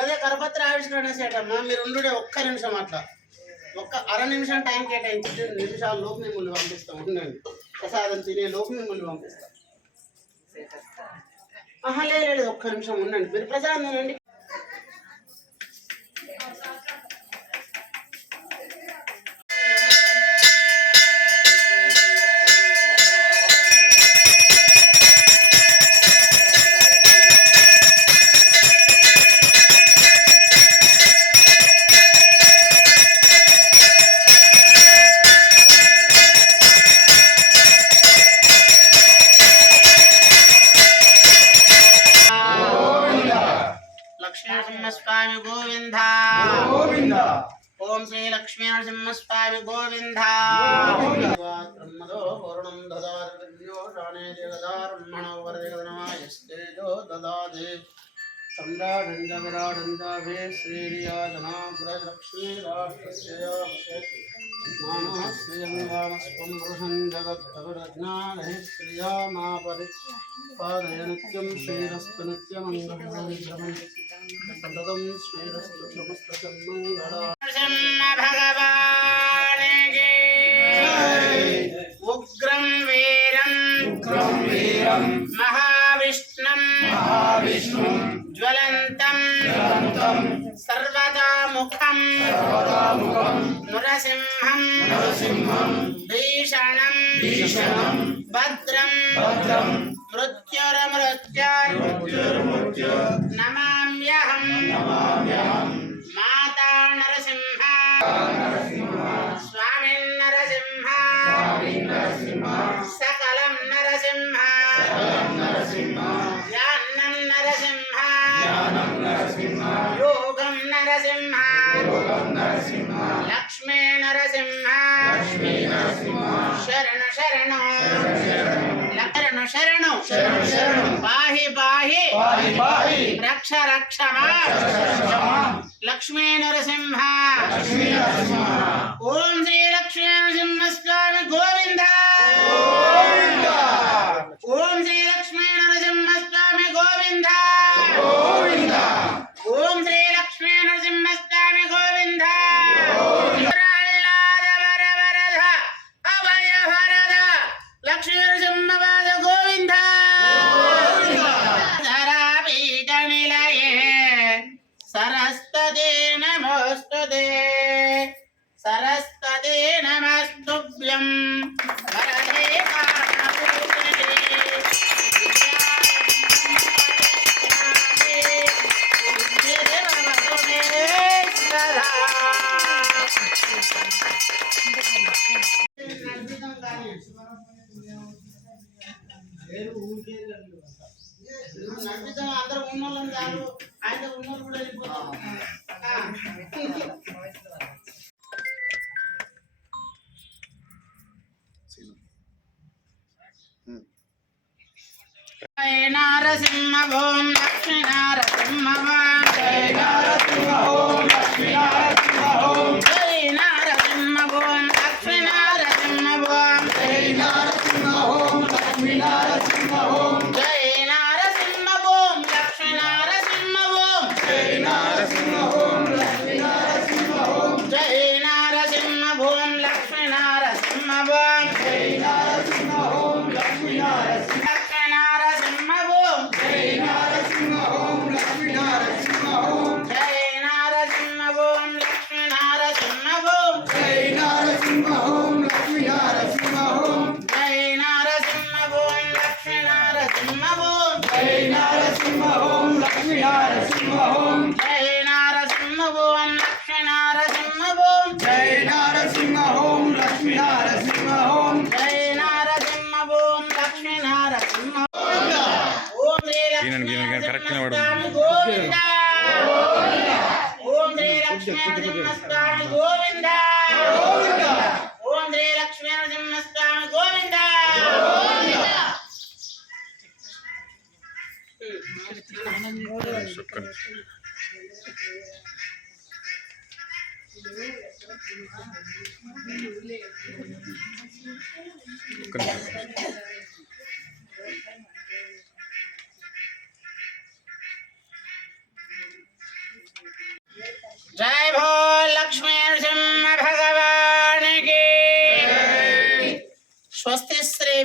అదే కరపత్ర ఆవిష్కరణ చేయటమ్మా. మీరు ఉండు ఒక్క నిమిషం, అట్లా ఒక్క అర నిమిషం టైం కేటాయించి నిమిషాల లోపు మిమ్మల్ని పంపిస్తాం. ఉండండి, ప్రసాదం తినే లోపు మిమ్మల్ని పంపిస్తాం. లేదు, ఒక్క నిమిషం ఉండండి. మీరు ప్రసాదం తినండి. स्वामी गोविंद गोविंद। ओम श्री लक्ष्मी नरसिंह स्वामी गोविंद ब्रह्मदो पूर्णं ददार्यो शाने जगदारम्भणो वरदेवनमायस्तेजो ददादे सम्राडञ्च विराडञ्च वे श्रीर्याजनाग्रलक्ष्मी राष्ट्रस्ययामसे मानः श्रियङ्गामस्वं पुरुषं जगत्तगुरज्ञानहि श्रियामापरिपादय नित्यं श्रीरस्तु नित्यमङ्गलं सततं श्रीरस्तु समस्तसन्मङ्गलम् भगवान् उग्रं वीरं महाविष्णुं ज्वलन्तं सर्वदा मुखं नरसिंहं भीषणं भद्रं मृत्युर्मृत्युर् नमाम्यहं माता नरसिंह स्वामी नरसिंह सकलं नरसिंह ज्ञानं नरसिंह योगं नरसिंह लक्ष्मी नरसिंह शरण शरण शरण पाहि पाहि रक्ष रक्ष लक्ष्मी नरसिंह। ओम श्री लक्ष्मी नरसिंह स्वामी गोविंद। ओम श्री लक्ष्मी नरसिंह स्वामी गोविंद। ओम श्री लक्ष्मी नरसिंह स्वामी गोविंद। लक्ष्मी नरसिंह गोविंद। सरस्वती नमोस्तुते सरस्वती नमस्तुभ्यं वरदे నడిపిద్దాం. అందరూ ఉన్నోళ్ళని కాదు, ఆయన ఉన్నోళ్ళు కూడా వెళ్ళిపోతాం. నరసింహ ఓం లక్ష్మీ నరసింహ జై నరసింహ ఓం లక్ష్మీ నరసింహ ఓం జై నరసింహ ఓం లక్ష్మీ నరసింహ ఓం జై నరసింహ ఓం లక్ష్మీ నరసింహ ఓం జై నరసింహ ఓం లక్ష్మీ నరసింహ ఓం జై నరసింహ ఓం లక్ష్మీ నరసింహ ఓం జై నరసింహ ఓం లక్ష్మీ నరసింహ ఓం జై నరసింహ ఓం లక్ష్మీ నరసింహ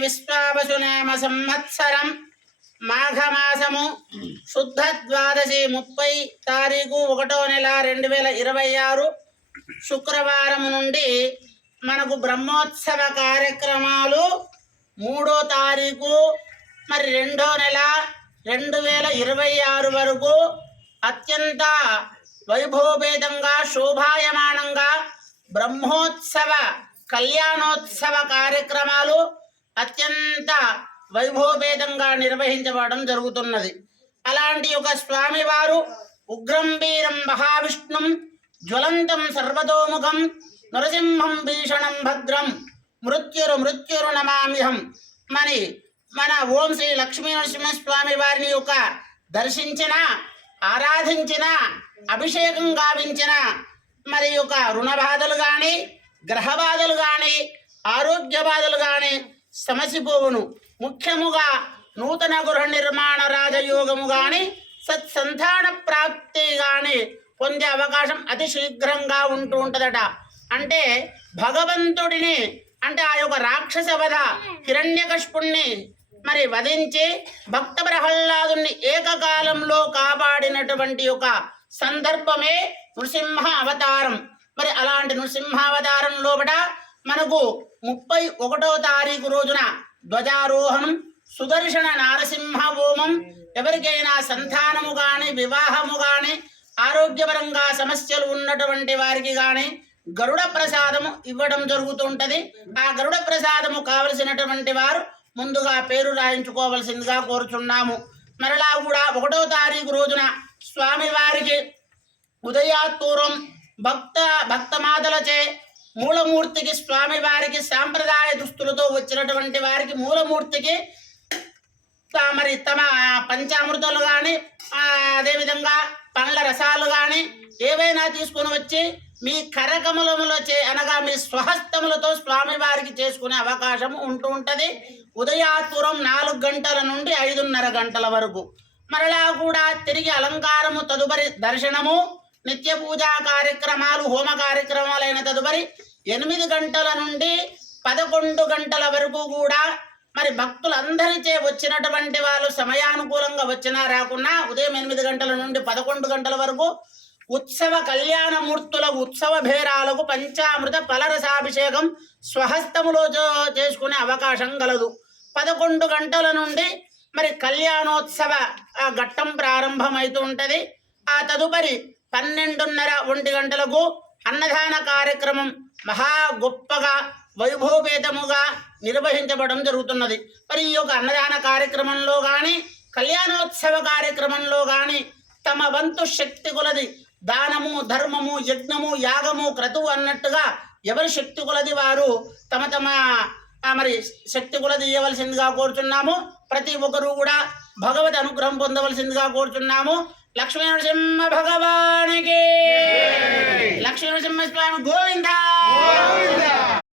విశ్వావసునామ సంవత్సరం మాఘమాసము శుద్ధ ద్వాదశి 30 తారీఖు 1వ నెల 2026 శుక్రవారం నుండి మనకు బ్రహ్మోత్సవ కార్యక్రమాలు 3వ తారీఖు మరి 2వ నెల 2026 వరకు అత్యంత వైభవపేతంగా శోభాయమానంగా బ్రహ్మోత్సవ కళ్యాణోత్సవ కార్యక్రమాలు అత్యంత వైభవపేతంగా నిర్వహించబడడం జరుగుతున్నది. అలాంటి ఒక స్వామివారు ఉగ్రం వీరం మహావిష్ణుం జ్వలంతం సర్వతోముఖం నరసింహం భీషణం భద్రం మృత్యురు నమామ్యహం మన ఓం శ్రీ లక్ష్మీ నరసింహస్వామి వారిని యొక్క దర్శించిన ఆరాధించిన అభిషేకం గావించిన మరి యొక్క రుణ బాధలు కానీ గ్రహ బాధలు కానీ ఆరోగ్య బాధలు కానీ సమసిపోవును. ముఖ్యముగా నూతన గృహ నిర్మాణ రాజయోగము కానీ సత్సంతాన ప్రాప్తి కానీ పొందే అవకాశం అతి శీఘ్రంగా ఉంటూ ఉంటుందట. అంటే భగవంతుడిని అంటే ఆ యొక్క రాక్షస వధ హిరణ్యకశిపుణ్ణి మరి వధించి భక్త ప్రహ్లాదుని ఏకకాలంలో కాపాడినటువంటి ఒక సందర్భమే నృసింహ అవతారం. మరి అలాంటి నృసింహావతారం లోపల మనకు 31వ తారీఖు రోజున ధ్వజారోహణం సుదర్శన నారసింహ హోమం, ఎవరికైనా సంతానము కానీ వివాహము కానీ ఆరోగ్యపరంగా సమస్యలు ఉన్నటువంటి వారికి కానీ గరుడ ప్రసాదము ఇవ్వడం జరుగుతుంటది. ఆ గరుడ ప్రసాదము కావలసినటువంటి వారు ముందుగా పేరు రాయించుకోవలసిందిగా కోరుచున్నాము. మరలా కూడా 1వ తారీఖు రోజున స్వామివారికి ఉదయాత్పూర్వం భక్తమాతలచే మూలమూర్తికి స్వామివారికి సాంప్రదాయ దుస్తులతో వచ్చినటువంటి వారికి మూలమూర్తికి మరి తమ పంచామృతాలు కానీ అదేవిధంగా పండ్ల రసాలు కానీ ఏవైనా తీసుకుని వచ్చి మీ కరకమలములచే అనగా మీ స్వహస్తములతో స్వామివారికి చేసుకునే అవకాశం ఉంటూ ఉంటుంది. ఉదయాత్తురం 4 గంటల నుండి 5:30 గంటల వరకు. మరలా కూడా తిరిగి అలంకారము తదుపరి దర్శనము నిత్య పూజా కార్యక్రమాలు హోమ కార్యక్రమాలైన తదుపరి 8 గంటల నుండి 11 గంటల వరకు కూడా మరి భక్తులందరిచే వచ్చినటువంటి వాళ్ళు సమయానుకూలంగా వచ్చినా రాకున్నా ఉదయం 8 గంటల నుండి 11 గంటల వరకు ఉత్సవ కళ్యాణమూర్తుల ఉత్సవ భేరాలకు పంచామృత ఫలరసాభిషేకం స్వహస్తములో చేసుకునే అవకాశం గలదు. 11 గంటల నుండి మరి కళ్యాణోత్సవ ఘట్టం ప్రారంభమైతూ ఉంటుంది. ఆ తదుపరి 12:30-1 గంటలకు అన్నదాన కార్యక్రమం మహా గొప్పగా వైభవపేతముగా నిర్వహించబడడం జరుగుతున్నది. మరి ఈ యొక్క అన్నదాన కార్యక్రమంలో కానీ కళ్యాణోత్సవ కార్యక్రమంలో కానీ తమ వంతు శక్తి కొలది దానము ధర్మము యజ్ఞము యాగము క్రతువు అన్నట్టుగా ఎవరి శక్తి కొలది వారు తమ మరి శక్తి కొలది ఇవ్వవలసిందిగా కోరుచున్నాము. ప్రతి ఒక్కరూ కూడా భగవద్ అనుగ్రహం పొందవలసిందిగా కోరుచున్నాము. లక్ష్మీ నరసింహ భగవానికి లక్ష్మీ నరసింహ స్వామి గోవింద.